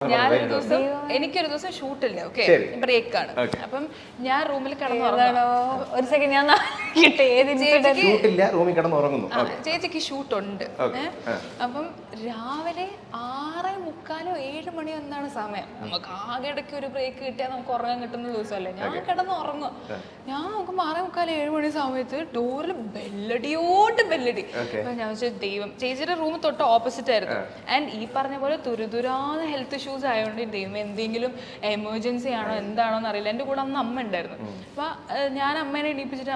ഞാനൊരു ദിവസം എനിക്കൊരു ദിവസം ഷൂട്ടില്ല, ഓക്കെ, ബ്രേക്ക് ആണ്. അപ്പം ഞാൻ റൂമിൽ ഒരു സെക്കൻഡ് ഞാൻ ചേച്ചിക്ക് ഷൂട്ട് ഉണ്ട്. അപ്പം രാവിലെ 6:45 7 മണി എന്നാണ് സമയം. നമുക്ക് ആകെ ഇടയ്ക്ക് ഒരു ബ്രേക്ക് കിട്ടിയാൽ നമുക്ക് ഉറങ്ങാൻ കിട്ടുന്ന ദിവസമല്ലേ. ഞാൻ കിടന്ന് ഉറങ്ങും. ഞാൻ നോക്കുമ്പോൾ 6:45 7 മണി സമയത്ത് ഡോറിൽ ബെല്ലടി. അപ്പൊ ഞാൻ വെച്ചാൽ ദൈവം, ചേച്ചിയുടെ റൂം തൊട്ട് ഓപ്പോസിറ്റ് ആയിരുന്നു. ആൻഡ് ഈ പറഞ്ഞ പോലെ തുരുതുരാന്ന് ഹെൽത്ത് ഇഷ്യൂസ് ആയതുകൊണ്ട് ദൈവം എന്തെങ്കിലും എമർജൻസി ആണോ എന്താണോ എന്നറിയില്ല. എൻ്റെ കൂടെ അന്ന് അമ്മ ഉണ്ടായിരുന്നു. അപ്പൊ ഞാൻ അമ്മേനെ എണീപ്പിച്ചിട്ട്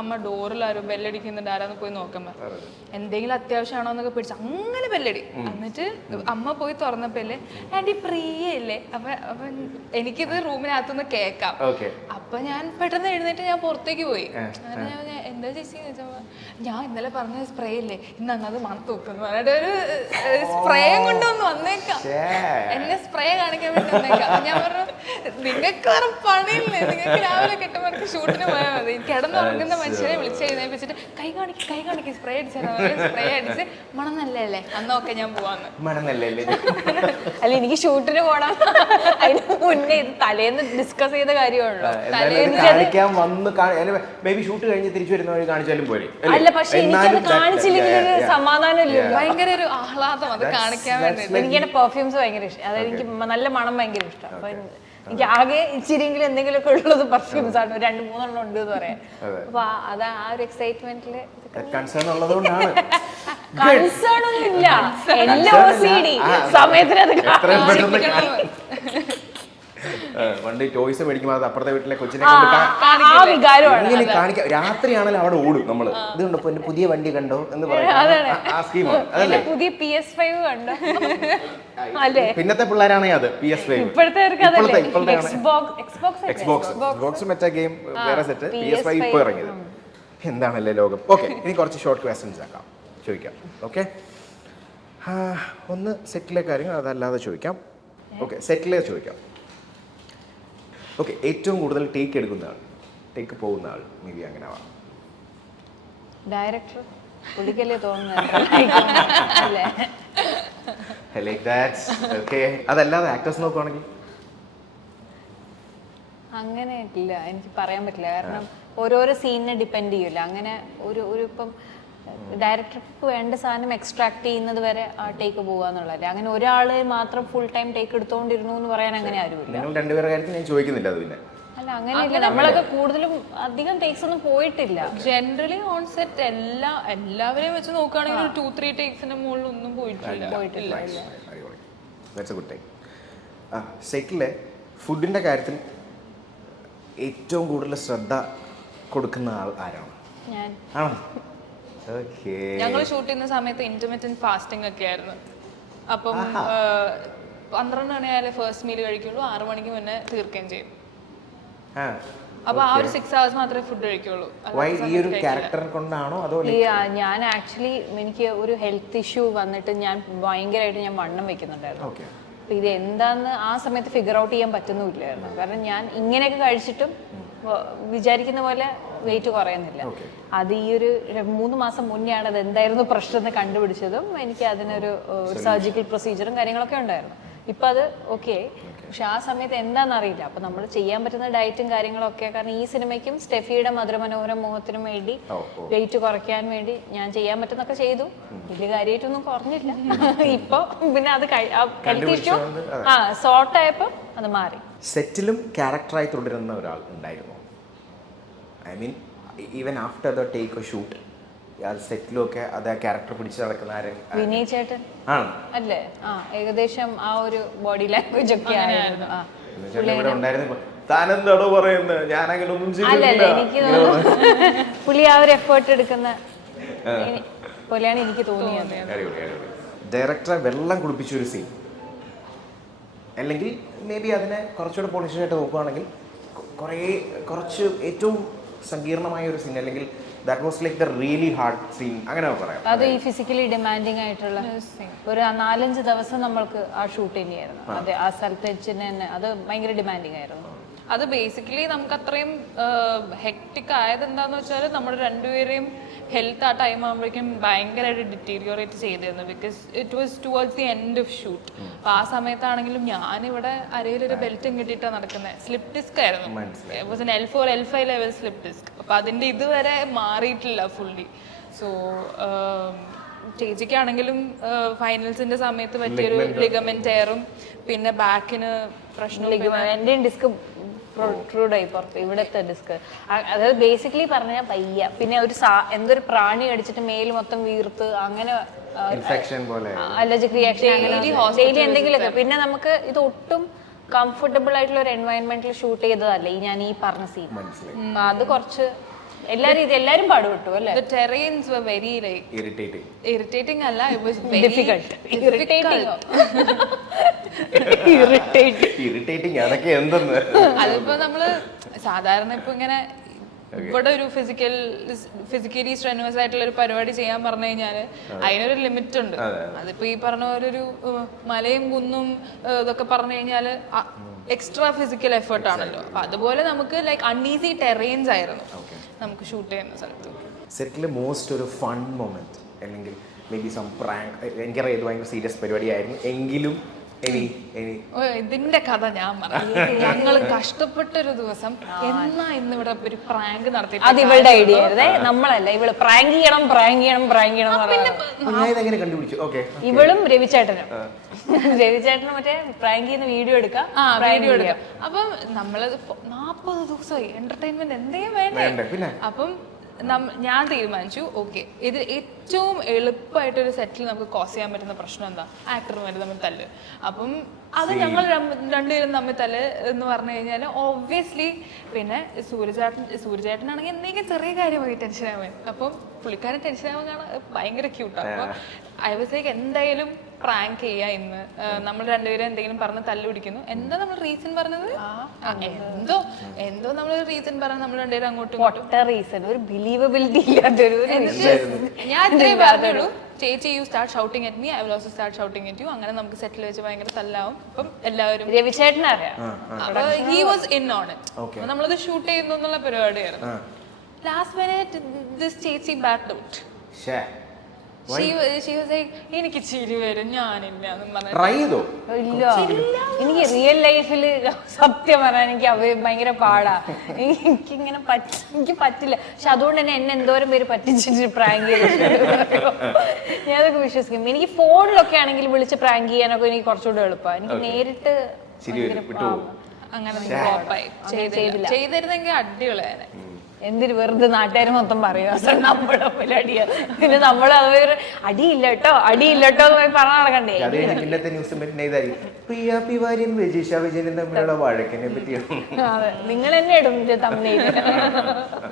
അമ്മ ഡോറിൽ ആരും ബെല്ലടിക്കുന്നുണ്ട്, ആരാന്ന് പോയി നോക്കാൻ പറഞ്ഞു. എന്തെങ്കിലും അത്യാവശ്യമാണോ എന്നൊക്കെ പിടിച്ചു അങ്ങനെ ബെല്ലടി. എന്നിട്ട് അമ്മ പോയി തുറന്നപ്പോല്ലേ ആന്റി പ്രിയല്ലേ. അപ്പൊ എനിക്കിത് റൂമിനകത്തുനിന്ന് കേൾക്കാം. അപ്പൊ ഞാൻ പെട്ടെന്ന് എഴുന്നേറ്റ് ഞാൻ പുറത്തേക്ക് പോയി. എന്താ ചേച്ചി ഞാൻ ഇന്നലെ പറഞ്ഞ സ്പ്രേ ഇല്ലേ, ഇന്ന് അത് മണത്ത് വെക്കുന്നു പറഞ്ഞിട്ട് ഒരു സ്പ്രേയും കൊണ്ടൊന്ന് വന്നേക്കാം, എന്നെ സ്പ്രേ കാണിക്കാൻ വേണ്ടി വന്നേക്കാം. ഞാൻ പറഞ്ഞു നിങ്ങൾക്ക് വേറെ പണിയില്ലേ, നിങ്ങൾക്ക് രാവിലെ കിട്ടുമ്പോൾ ഷൂട്ടിന് പോയാൽ മതി. കിടന്നുറങ്ങുന്ന മനുഷ്യനെ വിളിച്ച് എഴുന്നേപ്പിച്ചിട്ട് കൈ കാണിക്ക് സ്പ്രേ അടിച്ചാൽ സ്പ്രേ അടിച്ച് മണം നല്ലല്ലേ അന്നൊക്കെ ഞാൻ പോവാന്ന്. അല്ല എനിക്ക് ഷൂട്ടിന് പോണം, അതിന് മുന്നേ ഇത് തലേന്ന് ഡിസ്കസ് ചെയ്ത കാര്യമാണല്ലോ. അല്ല പക്ഷെ എനിക്കത് കാണിച്ചില്ലെങ്കിൽ ഒരു സമാധാനം ഇല്ല, ഭയങ്കര ഒരു ആഹ്ലാദം അത് കാണിക്കാൻ വേണ്ടി. എനിക്കതിന്റെ പെർഫ്യൂംസ് ഭയങ്കര ഇഷ്ടം, അതായത് എനിക്ക് നല്ല മണം ഭയങ്കര ഇഷ്ടം. അപ്പൊ എനിക്ക് ആകെ ഇച്ചിരിയെങ്കിലും എന്തെങ്കിലുമൊക്കെ ഉള്ളത് പെർഫ്യൂംസ് ആണ്. 2-3 ഉണ്ട് എന്ന് പറയാം. അപ്പൊ അതാ ആ ഒരു എക്സൈറ്റ്മെന്റില് കൺസേൺ ഒന്നുമില്ല. സമയത്തിന് പണ്ട് ടോയ്സ് മേടിക്കുമ്പോൾ അത് അപ്പുറത്തെ വീട്ടിലെ കൊച്ചിനെ ഇങ്ങനെ കാണിക്കാം. രാത്രിയാണല്ലോ അവിടെ ഓടും നമ്മള്. ഇത് കണ്ടപ്പോ എന്റെ പുതിയ വണ്ടി കണ്ടോ എന്ന് പറയാം. പുതിയ PS5 കണ്ടോ. പിന്നത്തെ പിള്ളേരാണെങ്കിൽ അത് PS5. എക്സ്ബോക്സ് മറ്റേ ഗെയിം വേറെ സെറ്റ്, PS5 ഇപ്പൊ ഇറങ്ങിയത്. എന്താണല്ലേ ലോകം. ഓക്കെ, ഇനി കുറച്ച് ഷോർട്ട് ക്വസ്റ്റ്യൻസ് ആക്കാം, ചോദിക്കാം. ഓക്കെ, ഒന്ന് സെറ്റിലെ കാര്യങ്ങൾ അതല്ലാതെ ചോദിക്കാം. ഓക്കെ, സെറ്റിലെ ചോദിക്കാം. ഓക്കെ, ഏറ്റവും കൂടുതൽ ടേക്ക് എടുക്കുന്ന ആൾ, ടേക്ക് പോകുന്ന ആൾ, മേ ബി അങ്ങനെ ആവാം. ഡയറക്ടർ പുള്ളിക്കല്ലേ തോന്നുന്നത്. അതല്ലാതെ ആക്ടേഴ്സ് നോക്കുവാണെങ്കിൽ അങ്ങനെ ഇല്ല, എനിക്ക് പറയാൻ പറ്റില്ല. കാരണം ഓരോരോ സീനിനെ ഡിപ്പെൻഡ് ചെയ്യില്ല. അങ്ങനെ ഒരു ഇപ്പം ഡയറക്ടർക്ക് വേണ്ട സാധനം എക്സ്ട്രാക്ട് ചെയ്യുന്നത് വരെ ആ ടേക്ക് പോകാന്നുള്ളതല്ലേ. അങ്ങനെ ഒരാള് മാത്രം ഫുൾ ടൈം ടേക്ക് എടുത്തോണ്ടിരുന്നു എന്ന് പറയാൻ അങ്ങനെ ആരുമില്ല. അല്ല അങ്ങനെയില്ല, നമ്മളൊക്കെ കൂടുതലും അധികം ടേക്സ് ഒന്നും പോയിട്ടില്ല. ജനറലി ഓൺ സെറ്റ് എല്ലാവരെയും വെച്ച് നോക്കുകയാണെങ്കിൽ ഒരു 2-3 ടേക്സിന്റെ മുകളിൽ ഒന്നും പോയിട്ടില്ല. സെറ്റിലെ ഫുഡിന്റെ കാര്യത്തിൽ ഏറ്റവും കൂടുതൽ ശ്രദ്ധ കൊടുക്കുന്ന ആൾ ആരാണ്? ഞാൻ. ആണോ? ഞങ്ങൾ ഷൂട്ട് ചെയ്യുന്ന സമയത്ത് ഇന്റർമിറ്റന്റ് ഫാസ്റ്റിംഗ് ഒക്കെ ആയിരുന്നു. അപ്പം 12 മണിയായാലേ ഫസ്റ്റ് മീൽ കഴിക്കുള്ളൂ, 6 മണിക്ക് മുന്നേ തീർക്കുകയും ചെയ്യും. അപ്പൊ ആ ഒരു 6 hours മാത്രമേ ഫുഡ് കഴിക്കുള്ളൂ. ഞാൻ ആക്ച്വലി എനിക്ക് ഒരു ഹെൽത്ത് ഇഷ്യൂ വന്നിട്ട് ഞാൻ ഭയങ്കരമായിട്ട് വണ്ണം വെക്കുന്നുണ്ടായിരുന്നു. അപ്പൊ ഇത് എന്താന്ന് ആ സമയത്ത് ഫിഗർ ഔട്ട് ചെയ്യാൻ പറ്റുന്നില്ലായിരുന്നു. കാരണം ഞാൻ ഇങ്ങനെയൊക്കെ കഴിച്ചിട്ടും വിചാരിക്കുന്ന പോലെ വെയിറ്റ് കുറയുന്നില്ല. അത് ഈ ഒരു 3 മാസം മുന്നെയാണ് അത് എന്തായിരുന്നു പ്രശ്നം എന്ന് കണ്ടുപിടിച്ചതും എനിക്ക് അതിനൊരു സർജിക്കൽ പ്രൊസീജിയറും കാര്യങ്ങളൊക്കെ ഉണ്ടായിരുന്നു. ഇപ്പൊ അത് ഓക്കെ, പക്ഷെ ആ സമയത്ത് എന്താണെന്നറിയില്ല. അപ്പൊ നമ്മൾ ചെയ്യാൻ പറ്റുന്ന ഡയറ്റും കാര്യങ്ങളൊക്കെ, കാരണം ഈ സിനിമയ്ക്കും സ്റ്റെഫിയുടെ മധുരമനോഹരം മോഹത്തിനും വേണ്ടി വെയിറ്റ് കുറയ്ക്കാൻ വേണ്ടി ഞാൻ ചെയ്യാൻ പറ്റുന്നൊക്കെ ചെയ്തു. വലിയ കാര്യമായിട്ടൊന്നും കുറഞ്ഞില്ല. ഇപ്പൊ പിന്നെ അത് ഹെൽത്ത് ഇഷ്യൂ സോർട്ട് ആയപ്പോ അത് മാറി. സെറ്റിലും ക്യാരക്ടറായി തുടരുന്ന ഒരാൾ ഉണ്ടായിരുന്നു? I mean even after the take a shoot സെറ്റിലും ഒക്കെ അത് ക്യാരക്ടർ പിടിച്ച് നടക്കുന്ന ആരെങ്കിലും? വിനയ് ചേട്ടൻ അല്ലേ? ഏകദേശം ആ ഒരു ബോഡി ലാംഗ്വേജ് ഒക്കെ ആയിരുന്നു. അല്ലല്ല, എനിക്ക് തോന്നുന്നു പുള്ളി ആ ഒരു എഫേർട്ട് എടുക്കുന്ന പോലെയാണ് എനിക്ക് തോന്നിയത്. ഡയറക്ടറെ വെള്ളം കുടിപ്പിച്ച ഒരു സീൻ, അല്ലെങ്കിൽ മേ ബി അതിനെ കുറച്ചുകൂടെ പോളിഷായിട്ട് നോക്കുകയാണെങ്കിൽ കുറച്ച് ഏറ്റവും സങ്കീർണമായ ഒരു സീൻ, അല്ലെങ്കിൽ that was like the really hard scene, അങ്ങനെ പറയാം. അത് ഈ ഫിസിക്കലി ഡിമാൻഡിങ് ആയിട്ടുള്ള ഒരു 4-5 ദിവസം നമ്മൾക്ക് ആ ഷൂട്ട് തന്നെയായിരുന്നു. അതെ, ആ സ്ഥലത്ത് വെച്ചിട്ട് തന്നെ അത് ഭയങ്കര ഡിമാൻഡിങ് ആയിരുന്നു. അത് ബേസിക്കലി നമുക്ക് അത്രയും ഹെക്ടിക് ആയത് എന്താന്ന് വെച്ചാൽ നമ്മുടെ രണ്ടുപേരെയും ഹെൽത്ത് ആ ടൈം ആകുമ്പോഴേക്കും ഭയങ്കരമായിട്ട് ഡിറ്റീരിയോറേറ്റ് ചെയ്തിരുന്നു because it was towards the end of shoot. അപ്പോൾ ആ സമയത്താണെങ്കിലും ഞാനിവിടെ അരയിലൊരു ബെൽറ്റും കിട്ടിയിട്ടാണ് നടക്കുന്നത്. സ്ലിപ്പ് ഡിസ്ക് ആയിരുന്നു, was an L4 L5 level slip disk. അപ്പോൾ അതിൻ്റെ ഇതുവരെ മാറിയിട്ടില്ല ഫുള്ളി. സോ ചേച്ചിക്കാണെങ്കിലും ഫൈനൽസിന്റെ സമയത്ത് പറ്റിയൊരു ലിഗമെന്റ് ടയറും പിന്നെ ബാക്കിന് പ്രശ്നം. എൻ്റെ ഡിസ്ക് പ്രൊട്രൂഡായി പുറത്ത്, ഇവിടത്തെ ഡിസ്ക്. അതായത് ബേസിക്കലി പറഞ്ഞാൽ പയ്യ. പിന്നെ ഒരു എന്തൊരു പ്രാണി അടിച്ചിട്ട് മേല് മൊത്തം വീർത്ത് അങ്ങനെ അലർജിക് റിയാക്ഷൻ അങ്ങനെ ഡെയിലി എന്തെങ്കിലുമൊക്കെ. പിന്നെ നമുക്ക് ഇത് ഒട്ടും കംഫർട്ടബിൾ ആയിട്ടുള്ള ഒരു എൻവയൺമെന്റിൽ ഷൂട്ട് ചെയ്തതല്ലേ ഞാൻ ഈ പറഞ്ഞ സീൻ. അപ്പൊ അത് കുറച്ച് എല്ലാരും പാടുപെട്ടു അല്ലേ. The terrains were very like irritating അല്ല, it was very difficult. Irritating അതൊക്കെ എന്തെന്ന്. അതിപ്പോ നമ്മള് സാധാരണ ഇപ്പൊ ഇങ്ങനെ ഇവിടെ ഒരു ഫിസിക്കലി സ്ട്രെനുവസ് ആയിട്ടുള്ള ഒരു പരിപാടി ചെയ്യാൻ പറഞ്ഞു കഴിഞ്ഞാല് അതിനൊരു ലിമിറ്റ് ഉണ്ട്. അതിപ്പോ ഈ പറഞ്ഞ പോലെ ഒരു മലയും കുന്നും ഇതൊക്കെ പറഞ്ഞു കഴിഞ്ഞാല് എക്സ്ട്രാ ഫിസിക്കൽ എഫേർട്ട് ആണല്ലോ. അപ്പൊ അതുപോലെ നമുക്ക് ലൈക്ക് അൺഈസി ടെറൈൻസ് ആയിരുന്നു നമുക്ക് ഷൂട്ട് ചെയ്യുന്ന സ്ഥലത്ത്. സെറ്റിലെ മോസ്റ്റ് ഒരു ഫൺ മൊമെന്റ് അല്ലെങ്കിൽ മേ ബി സം പ്രാങ്ക്, എനിക്കറിയാം ഇത് ഭയങ്കര സീരിയസ് പരിപാടിയായിരുന്നു എങ്കിലും ഇതിന്റെ കഥ ഞാൻ പറയാം. ഞങ്ങള് കഷ്ടപ്പെട്ടൊരു ദിവസം എന്നാ ഇന്നിവിടെ ഒരു പ്രാങ്ക് നടത്തി. അത് ഇവളുടെ ഐഡിയ ആയിരുന്നേ, നമ്മളല്ല. ഇവള് പ്രാങ്ക് ചെയ്യണം കണ്ടുപിടിച്ചു. ഇവളും രവിചേട്ടനും മറ്റേ പ്രാങ്ക് ചെയ്യുന്ന വീഡിയോ എടുക്കാം. അപ്പം നമ്മള് 40 ദിവസമായി എന്റർടൈൻമെന്റ് എന്തെങ്കിലും വേണ്ടേ. അപ്പം ഞാൻ തീരുമാനിച്ചു ഓക്കെ ഇത് ഏറ്റവും എളുപ്പമായിട്ടൊരു സെറ്റിൽ നമുക്ക് കോസ് ചെയ്യാൻ പറ്റുന്ന പ്രശ്നം എന്താ, ആക്ടർമാർ തമ്മിൽ തല്ല്. അപ്പം അത് ഞങ്ങൾ രണ്ടുപേരും തമ്മിൽ തല്ല് എന്ന് പറഞ്ഞു കഴിഞ്ഞാൽ ഓബ്വിയസ്ലി പിന്നെ സൂര്യചേട്ടനാണെങ്കിൽ എന്തെങ്കിലും ചെറിയ കാര്യമായി ടെൻഷൻ ആവാൻ. അപ്പം പുള്ളിക്കാരൻ ടെൻഷൻ ആവാൻ കാണാൻ ഭയങ്കര ക്യൂട്ടാണ്. അപ്പോൾ ഐ വാസ് ലൈക്ക് എന്തായാലും പ്രാങ്ക് ചെയ്യാ ഇന്ന്. നമ്മൾ രണ്ടുപേരും എന്തെങ്കിലും പറഞ്ഞ് തല്ല് പിടിക്കുന്നു. എന്താ നമ്മൾ റീസൺ പറഞ്ഞത്, എന്തോ നമ്മൾ റീസൺ പറഞ്ഞ് നമ്മൾ രണ്ടുപേരും അങ്ങോട്ടും ഇങ്ങോട്ടും റീസൺ ഒരു ബിലീവബിലിറ്റി ഇല്ലാത്തൊരു. ഞാൻ ഇത്രേ പറഞ്ഞുള്ളൂ, ചേച്ചി you start shouting at me, I will also start shouting at you. അങ്ങനെ നമുക്ക് സെറ്റിൽ വെച്ച് ഭയങ്കര തല്ലാവും. അപ്പം എല്ലാവരും രവിചേട്ടനെ അറിയാം, അപ്പൊ he was in on it. നമ്മളത് ഷൂട്ട് ചെയ്യുന്നു എന്നുള്ള പരിപാടിയായിരുന്നു. ലാസ്റ്റ് മിനിറ്റ് ദിസ് ചേച്ചി ബാക്ക് ഔട്ട്. എനിക്ക് ചിരി വരും, ഞാനില്ല ഇല്ല. എനിക്ക് റിയൽ ലൈഫിൽ സത്യം പറയാൻ എനിക്ക് ഭയങ്കര പാടാ. എനിക്കിങ്ങനെ എനിക്ക് പറ്റില്ല. പക്ഷെ അതുകൊണ്ട് തന്നെ എന്നെ എന്തോരം പേര് പറ്റിച്ചിട്ട് പ്രാങ്ക് ചെയ്ത് ഞാനതൊക്കെ വിശ്വസിക്കും. എനിക്ക് ഫോണിലൊക്കെ ആണെങ്കിൽ വിളിച്ച് പ്രാങ്ക് ചെയ്യാനൊക്കെ എനിക്ക് കുറച്ചുകൂടെ എളുപ്പമാണ്. എനിക്ക് നേരിട്ട് അങ്ങനെ ചെയ്തിരുന്നെങ്കിൽ അടിപൊളിയാണ്. എന്തിന് വെറുതെ നാട്ടുകാർ മൊത്തം പറയുക നമ്മുടെ തമ്മിൽ അടിയാ. പിന്നെ നമ്മൾ അത് അടിയില്ല കേട്ടോ എന്ന് പറഞ്ഞ നടക്കണ്ടേ. വഴക്കിനെ പറ്റിയാണ് നിങ്ങൾ തന്നെ ഇടും തമ്മിൽ.